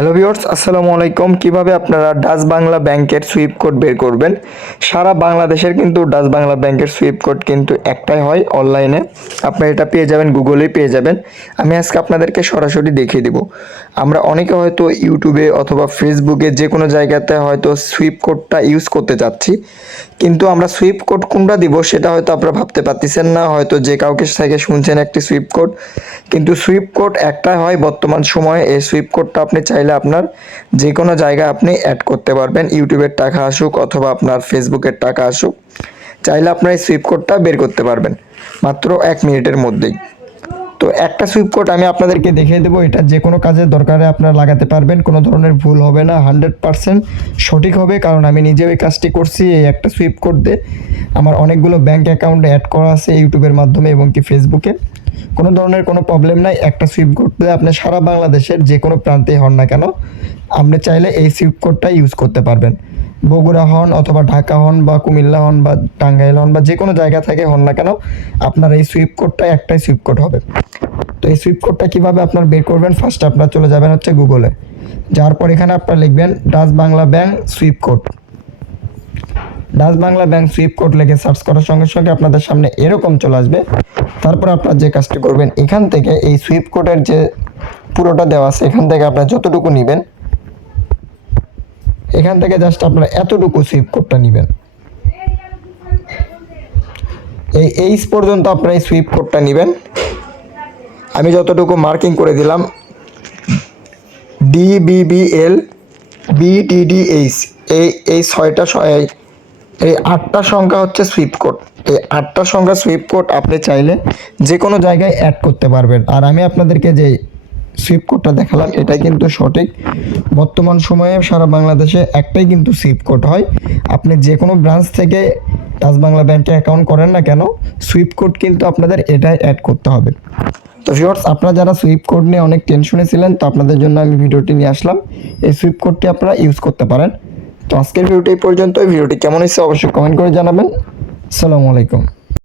Hello viewers আসসালামু আলাইকুম। কীভাবে আপনারা ডাচ বাংলা ব্যাংকের সুইপ কোড বের করবেন? সারা বাংলাদেশের কিন্তু ডাচ বাংলা ব্যাংকের সুইপ কোড কিন্তু একটাই হয় অনলাইনে। আপনি এটা পেয়ে যাবেন, গুগলেই পেয়ে যাবেন। আমি আজকে আপনাদেরকে সরাসরি দেখিয়ে দিব। আমরা অনেকে হয়তো ইউটিউবে অথবা ফেসবুকে যে কোনো জায়গাতে হয়তো সুইপ কোডটা ইউজ করতে চাচ্ছি কিন্তু আমরা সুইপ কোড কোনটা দিব সেটা হয়তো আপনারা ভাবতে পারতেছেন না। হয়তো যে কাউকে থেকে শুনছেন একটি সুইপ কোড। কিন্তু সুইপ কোড একটাই হয় বর্তমান সময়ে। এই সুইপ কোডটা আপনি চাইলে আপনার যে কোনো জায়গায় আপনি অ্যাড করতে পারবেন। ইউটিউবের টাকা আসুক অথবা আপনার ফেসবুকের টাকা আসুক। চাইলে আপনার এই সুইপ কোডটা বের করতে পারবেন, মাত্র এক মিনিটের মধ্যেই। তো একটা সুইপ কোড আমি আপনাদেরকে দেখিয়ে দেবো, এটা যে কোনো কাজের দরকারে আপনারা লাগাতে পারবেন, কোনো ধরনের ভুল হবে না হান্ড্রেড পারসেন্ট সঠিক হবে, কারণ আমি নিজেও এই কাজটি করছি, এই একটা সুইপ কোড দিয়ে আমার অনেকগুলো ব্যাঙ্ক অ্যাকাউন্টে অ্যাড করা আছে ইউটিউবের মাধ্যমে এবং কি ফেসবুকে কোনো ধরনের কোনো প্রবলেম নাই। একটা সুইপ কোড আপনি সারা বাংলাদেশের যে কোনো প্রান্তে হন না কেন, আপনি চাইলে এই সুইপ কোডটা ইউজ করতে পারবেন। বগুড়া হন অথবা ঢাকা হন বা কুমিল্লা হন বা টাঙ্গাইল হন বা যে কোনো জায়গা থেকে হন না কেন, আপনার এই সুইপ কোডটা একটাই সুইপ কোড হবে। তো এই সুইপ কোডটা কীভাবে আপনার বের করবেন? ফার্স্ট আপনার চলে যাবেন হচ্ছে গুগলে যার পর এখানে আপনার লিখবেন Dutch Bangla bank swift code Dutch Bangla bank swift code লিখে সার্চ করার সঙ্গে সঙ্গে আপনাদের সামনে এরকম চলে আসবে। তারপর আপনার যে কাজটি করবেন, এখান থেকে এই সুইপ কোডের যে পুরোটা দেওয়া আছে, এখান থেকে আপনার যতটুকু নেবেন, এখান থেকে জাস্ট আপনারা এতটুকু সুইপ কোডটা নেবেন। এই এইচ পর্যন্ত আপনারা এই সুইপ কোডটা নেবেন। আমি যতটুকু মার্কিং করে দিলাম ডিবিবিএল বিডিডিএইচ এই এই ছয়টা এই এই আটটা সংখ্যা হচ্ছে সুইপ কোড এই আটটা সংখ্যা সুইপ কোড আপনি চাইলে যে কোনো জায়গায় অ্যাড করতে পারবেন। আর আমি আপনাদেরকে যে সুইপ কোডটা দেখালাম এটাই কিন্তু সঠিক। বর্তমান সময়ে সারা বাংলাদেশে একটাই কিন্তু সুইপ কোড হয়। আপনি যে কোনো ব্রাঞ্চ থেকে ডাচ বাংলা ব্যাংকে অ্যাকাউন্ট করেন না কেন সুইপ কোড কিন্তু আপনাদের এটাই অ্যাড করতে হবে। তো ভিউয়ার্স আপনারা যারা সুইপ কোড নিয়ে অনেক টেনশনে ছিলেন, তো আপনাদের জন্য আমি ভিডিওটি নিয়ে আসলাম। এই সুইপ কোডটি আপনারা ইউজ করতে পারেন। তো আজকের ভিডিওটি পর্যন্ত ভিডিওটি কেমন হয়েছে অবশ্যই কমেন্ট করে জানাবেন। আসসালামু আলাইকুম।